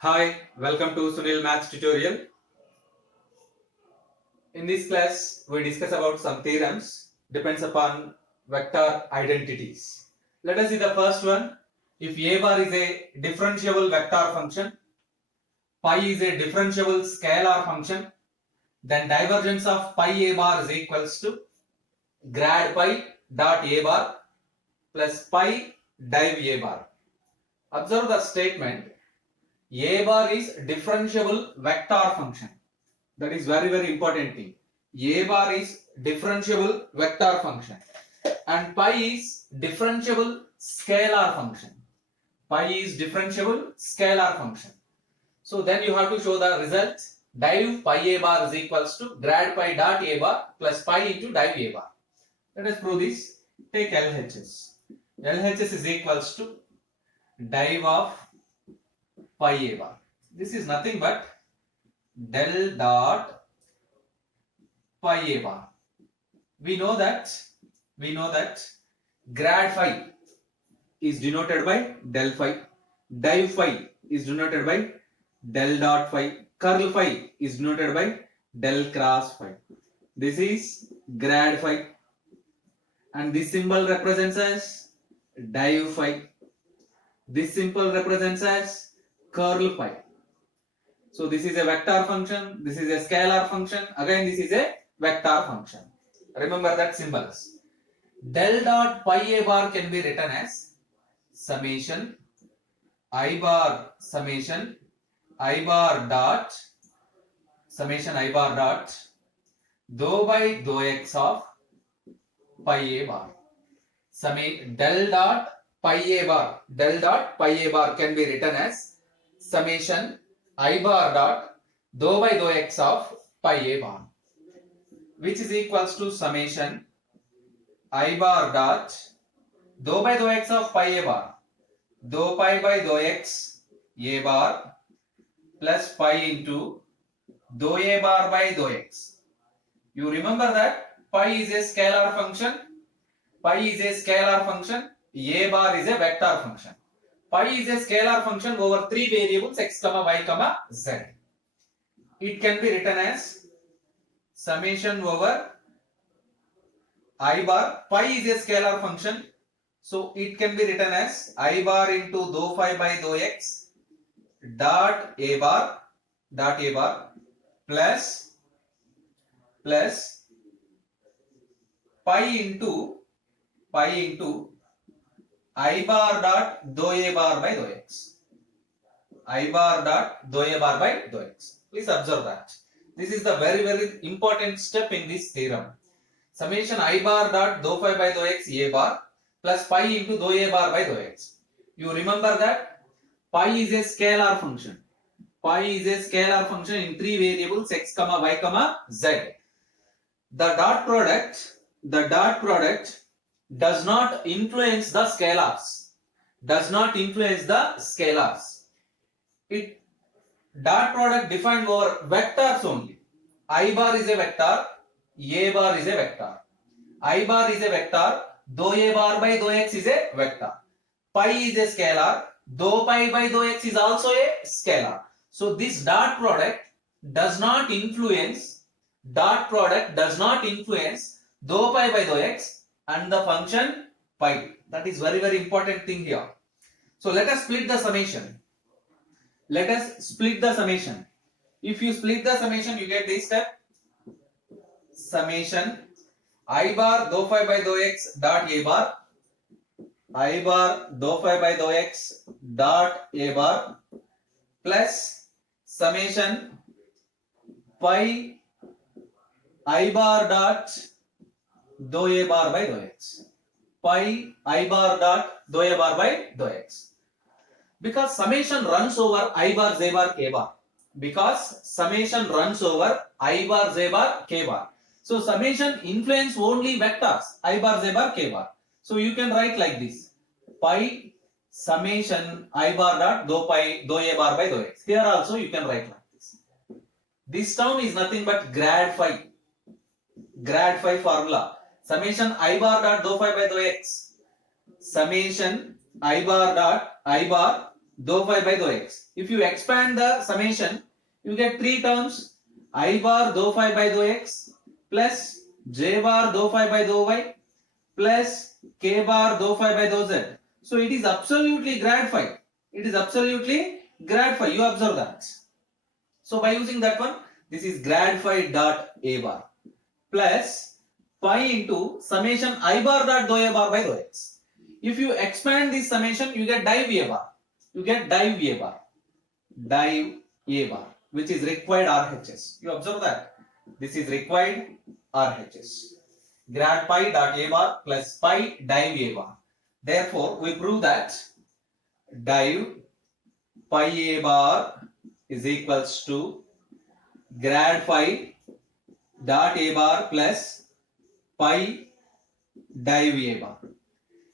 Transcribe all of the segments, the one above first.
Hi, welcome to Sunil Maths tutorial. In this class, we discuss about some theorems depends upon vector identities. Let us see the first one. If a bar is a differentiable vector function, pi is a differentiable scalar function, then divergence of pi a bar is equals to grad pi dot a bar plus pi div a bar. Observe the statement. A bar is differentiable vector function. That is very important thing. A bar is differentiable vector function and pi is differentiable scalar function. Pi is differentiable scalar function. So then you have to show the result. Div pi a bar is equals to grad pi dot a bar plus pi into div a bar. Let us prove this. Take LHS. LHS is equals to div of pi a bar. This is nothing but del dot pi a bar. We know that grad phi is denoted by del phi, div phi is denoted by del dot phi, curl phi is denoted by del cross phi. This is grad phi and this symbol represents as div phi. This symbol represents as curl phi. So this is a vector function, this is a scalar function, again this is a vector function. Remember that symbols. Del dot pi a bar can be written as summation I bar dot dou by dou x of pi a bar. Del dot pi a bar can be written as summation I bar dot dou by dou x of pi a bar, which is equals to summation I bar dot dou by dou x of pi a bar, dou pi by dou x a bar plus pi into dou a bar by dou x. You remember that pi is a scalar function, a bar is a vector function. Pi is a scalar function over three variables x, y, z. It can be written as summation over I bar. Pi is a scalar function, so it can be written as I bar into dou phi by dou x dot a bar plus pi into I bar dot dou a bar by dou x. Please observe that. This is the very important step in this theorem. Summation I bar dot dou phi by dou x a bar plus pi into dou a bar by dou x. You remember that pi is a scalar function. In three variables x, y, z. The dot product does not influence the scalars. It dot product defined over vectors only. I bar is a vector, a bar is a vector. I bar is a vector, dou a bar by dou x is a vector. Pi is a scalar, dou pi by dou x is also a scalar. So this dot product does not influence dou pi by dou x and the function pi. That is very important thing here. So let us split the summation. If you split the summation, you get this step. Summation I bar dou phi by dou x dot a bar, I bar dou phi by dou x dot a bar plus summation pi I bar dot dou a bar by dou x. Because summation runs over I bar, z bar, k bar. So summation influence only vectors I bar, z bar, k bar. So you can write like this. Pi summation I bar dot dou a bar by dou x. Here also you can write like this. This term is nothing but grad phi formula. Summation I bar dot dou phi by dou x. Summation I bar dou phi by dou x. If you expand the summation, you get three terms: I bar dou phi by dou x plus j bar dou phi by dou y plus k bar dou phi by dou z. So it is absolutely grad phi. It is absolutely grad phi. You observe that. So by using that one, this is grad phi dot a bar plus pi into summation I bar dot dou a bar by dou x. If you expand this summation, you get div a bar. You get div a bar. Div a bar, which is required RHS. You observe that. This is required RHS. Grad pi dot a bar plus pi div a bar. Therefore, we prove that div pi a bar is equals to grad phi dot a bar plus pi div a bar.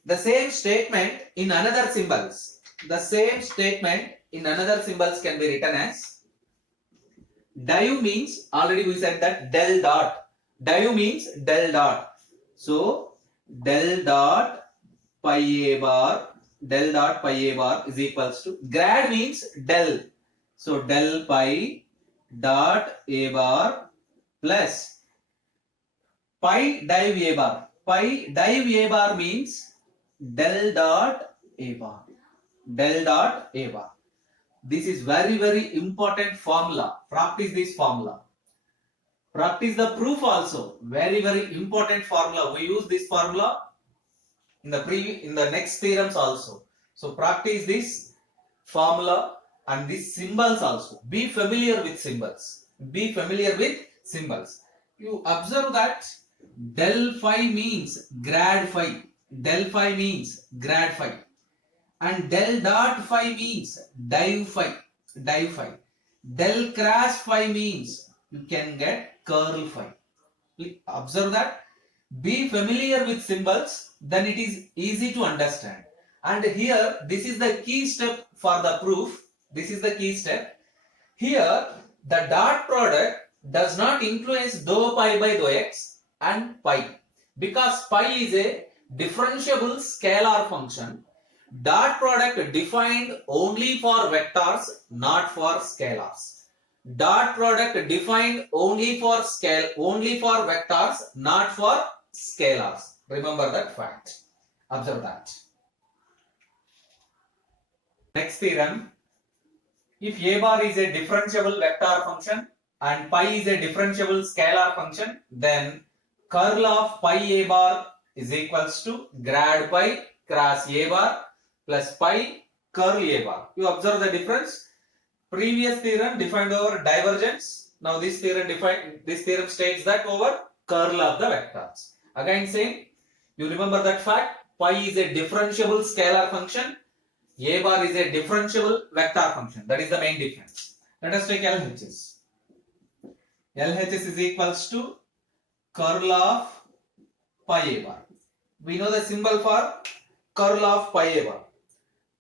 The same statement in another symbols. The same statement in another symbols can be written as div means, already we said that del dot. Div means del dot. So del dot pi a bar, del dot pi a bar is equals to grad means del. So del pi dot a bar plus pi div a bar. Pi div a bar means del dot a bar. Del dot a bar. This is very important formula. Practice this formula. Practice the proof also. Very important formula. We use this formula in the next theorems also. So practice this formula and these symbols also. Be familiar with symbols. Be familiar with symbols. You observe that del phi means grad phi. Del phi means grad phi. And del dot phi means div phi. Div phi. Del cross phi means you can get curl phi. Observe that. Be familiar with symbols, then it is easy to understand. And here, this is the key step for the proof. This is the key step. Here, the dot product does not influence dou pi by dou x and pi. Because pi is a differentiable scalar function. Dot product defined only for vectors, not for scalars. Dot product defined only for vectors, not for scalars. Remember that fact. Observe that. Next theorem. If a bar is a differentiable vector function and pi is a differentiable scalar function, then curl of pi a bar is equals to grad pi cross a bar plus pi curl a bar. You observe the difference. Previous theorem defined over divergence. Now this theorem states that over curl of the vectors. Again same. You remember that fact. Pi is a differentiable scalar function. A bar is a differentiable vector function. That is the main difference. Let us take LHS. LHS is equals to curl of pi a bar. We know the symbol for curl of pi a bar.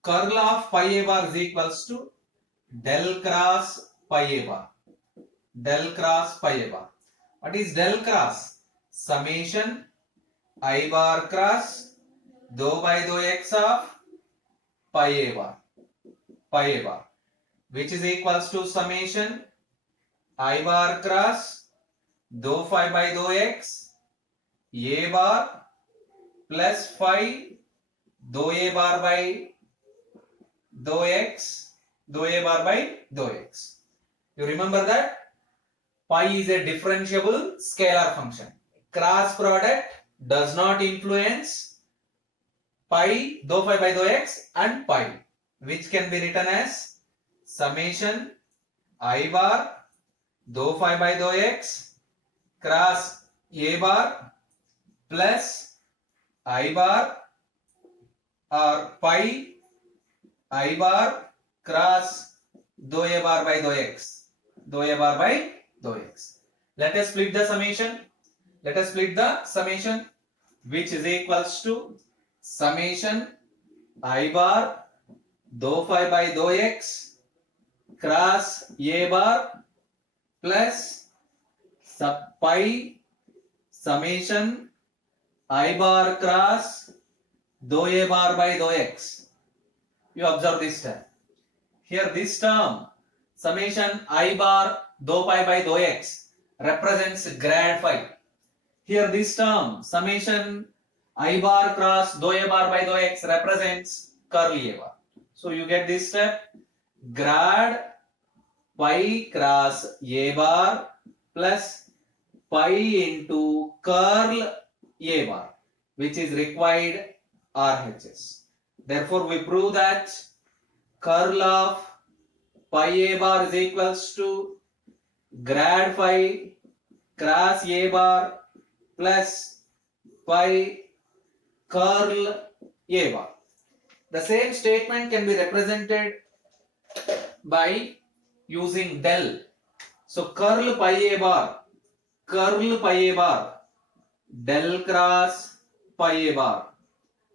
Curl of pi a bar is equals to del cross pi a bar. Del cross pi a bar. What is del cross? Summation I bar cross dou by dou x of pi a bar. Pi a bar. Which is equals to summation I bar cross dou phi by dou x a bar plus phi dou a bar by dou x, dou a bar by dou x. You remember that pi is a differentiable scalar function. Cross product does not influence pi, dou phi by dou x and pi, which can be written as summation I bar dou phi by dou x cross a bar plus I bar or pi I bar cross dou a bar by dou x. Dou a bar by dou x. Let us split the summation. Let us split the summation, which is equals to summation I bar dou phi by dou x cross a bar plus pi summation I bar cross dou a bar by dou x. You observe this step. Here this term summation I bar dou pi by dou x represents grad phi. Here this term summation I bar cross dou a bar by dou x represents curl a bar. So you get this step, grad pi cross a bar plus pi into curl a bar, which is required RHS. Therefore we prove that curl of pi a bar is equals to grad phi cross a bar plus pi curl a bar. The same statement can be represented by using del. So curl pi a bar del cross pi a bar.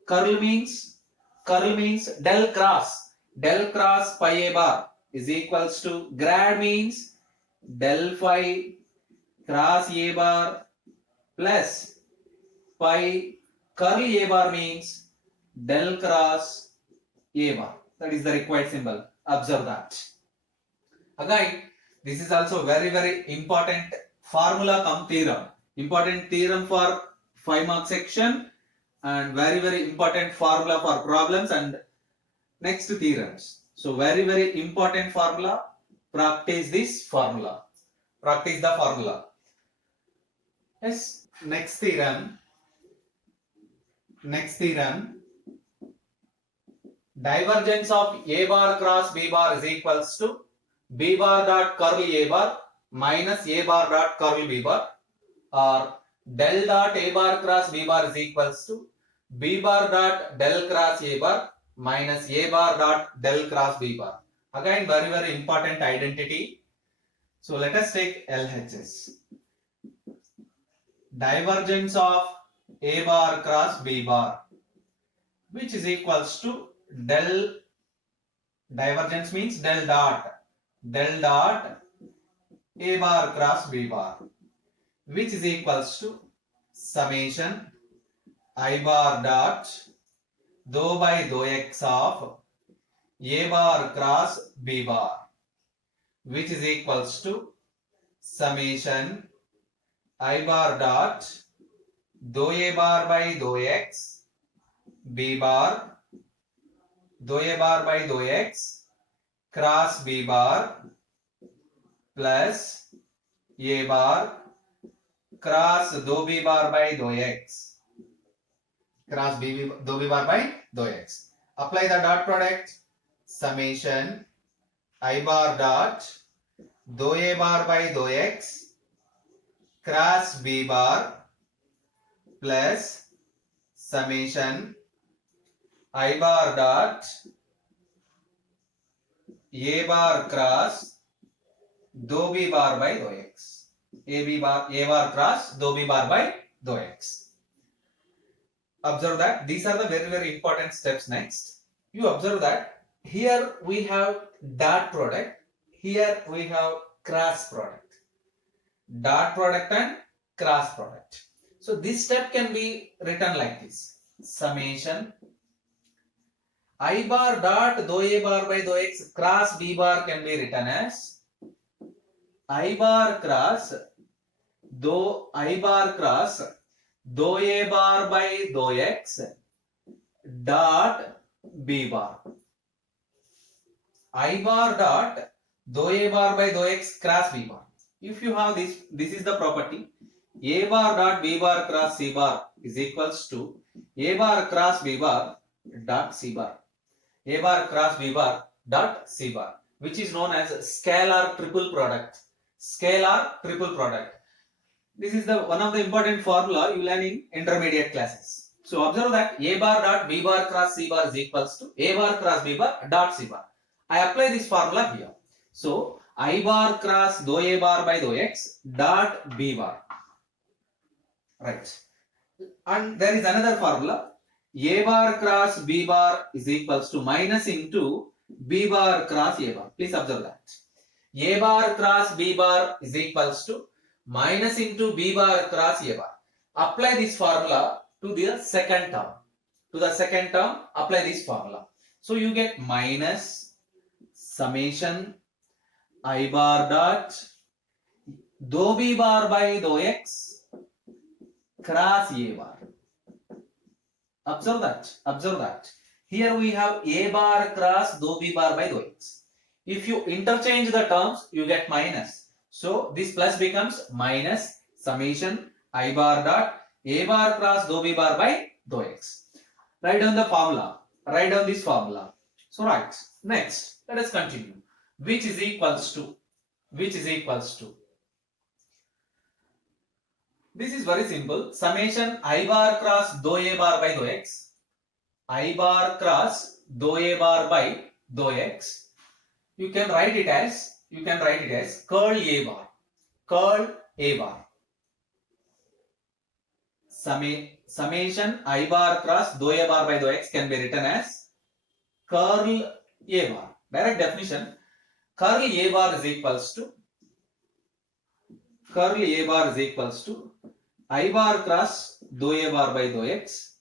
Curl means del cross pi a bar is equals to grad means del phi cross a bar plus pi curl a bar means del cross a bar. That is the required symbol. Observe that. Again, this is also very important formula cum theorem. Important theorem for 5 mark section and very important formula for problems and next theorems. So very important formula. Practice this formula. Practice the formula. Yes. Next theorem. Divergence of a bar cross b bar is equals to b bar dot curl a bar minus a bar dot curl b bar, or del dot a bar cross b bar is equals to b bar dot del cross a bar minus a bar dot del cross b bar. Again, very important identity. So let us take LHS. Divergence of a bar cross b bar, which is equals to del, divergence means del dot a bar cross b bar, which is equals to summation I bar dot dou by dou x of a bar cross b bar, which is equals to summation I bar dot dou a bar by dou x b bar dou a bar by dou x cross b bar plus a bar cross dou b bar by dou x cross dou b bar by dou x. Apply the dot product. Summation I bar dot dou a bar by dou x cross b bar plus summation I bar dot a bar cross dou b bar by dou x. A bar cross dou b bar by dou x. Observe that these are the very important steps. Next, you observe that here we have dot product, here we have cross product. Dot product and cross product. So this step can be written like this. Summation I bar dot dou a bar by dou x cross b bar can be written as I bar cross dou a bar by dou x dot b bar. I bar dot dou a bar by dou x cross b bar. If you have this is the property. A bar dot b bar cross c bar is equals to a bar cross b bar dot c bar. A bar cross b bar dot c bar, which is known as scalar triple product. Scalar triple product. This is the one of the important formula you learn in intermediate classes. So observe that a bar dot b bar cross c bar is equals to a bar cross b bar dot c bar. I apply this formula here. So I bar cross dou a bar by dou x dot b bar. Right. And there is another formula. A bar cross b bar is equals to minus into b bar cross a bar. Please observe that. A bar cross b bar is equals to minus into b bar cross a bar. Apply this formula to the second term. To the second term, apply this formula. So you get minus summation I bar dot dou b bar by dou x cross a bar. Observe that. Here we have a bar cross dou b bar by dou x. If you interchange the terms, you get minus. So this plus becomes minus summation I bar dot a bar cross dou b bar by dou x. Write down the formula. Write down this formula. So right. Next, let us continue. Which is equals to? This is very simple. Summation I bar cross dou a bar by dou x. I bar cross dou a bar by dou x. You can write it as curl a bar. Summation I bar cross dou a bar by dou x can be written as curl a bar. Direct definition. Curl a bar is equals to I bar cross dou a bar by dou x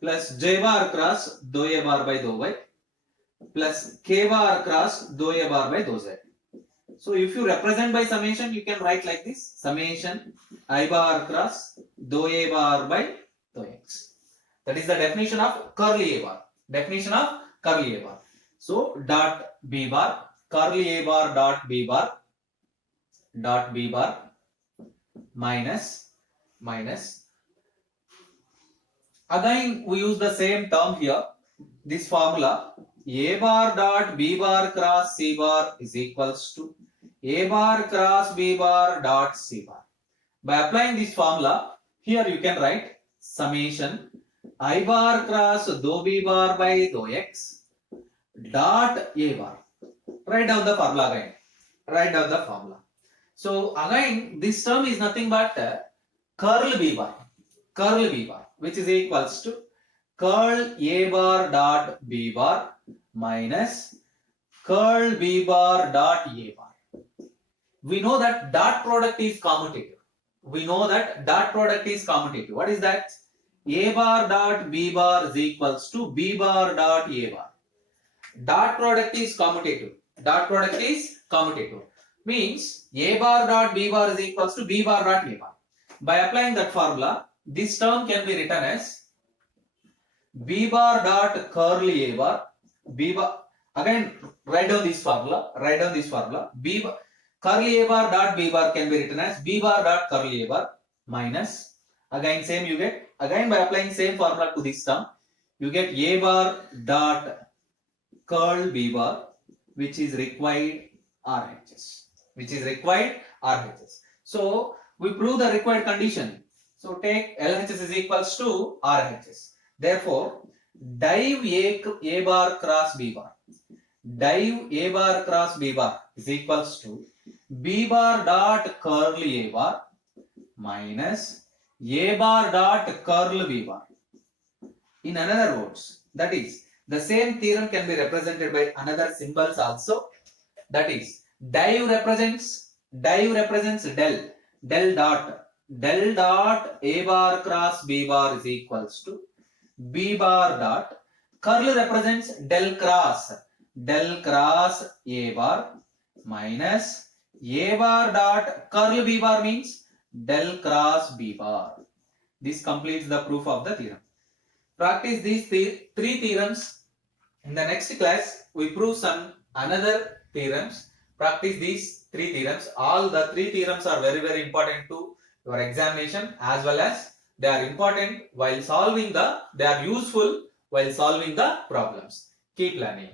plus j bar cross dou a bar by dou y plus k bar cross dou a bar by dou z. So if you represent by summation, you can write like this: summation I bar cross dou a bar by dou x. That is the definition of curl a bar. So dot b bar, curl a bar dot b bar minus. Again we use the same term here. This formula a bar dot b bar cross c bar is equals to a bar cross b bar dot c bar. By applying this formula, here you can write summation I bar cross dou b bar by dou x dot a bar. Write down the formula again. So again, this term is nothing but curl b bar, which is equals to curl a bar dot b bar minus curl b bar dot a bar. We know that dot product is commutative. What is that? A bar dot b bar is equals to b bar dot a bar. Dot product is commutative. Means a bar dot b bar is equals to b bar dot a bar. By applying that formula, this term can be written as b bar dot curl a bar. Again, write down this formula. B bar, curl a bar dot b bar can be written as b bar dot curl a bar minus. Again, same you get. Again, by applying same formula to this term, you get a bar dot curl b bar, which is required RHS. So we prove the required condition. So take LHS is equals to RHS. Therefore, div a bar cross b bar. Is equals to b bar dot curl a bar minus a bar dot curl b bar. In another words, that is, the same theorem can be represented by another symbols also. That is, div represents del dot a bar cross b bar is equals to b bar dot. Curl represents del cross a bar minus a bar dot curl b bar means del cross b bar. This completes the proof of the theorem. Practice these three theorems. In the next class, we prove some another theorems. Practice these three theorems. All the three theorems are very, very important to your examination, as well as they are important while solving they are useful while solving the problems. Keep learning.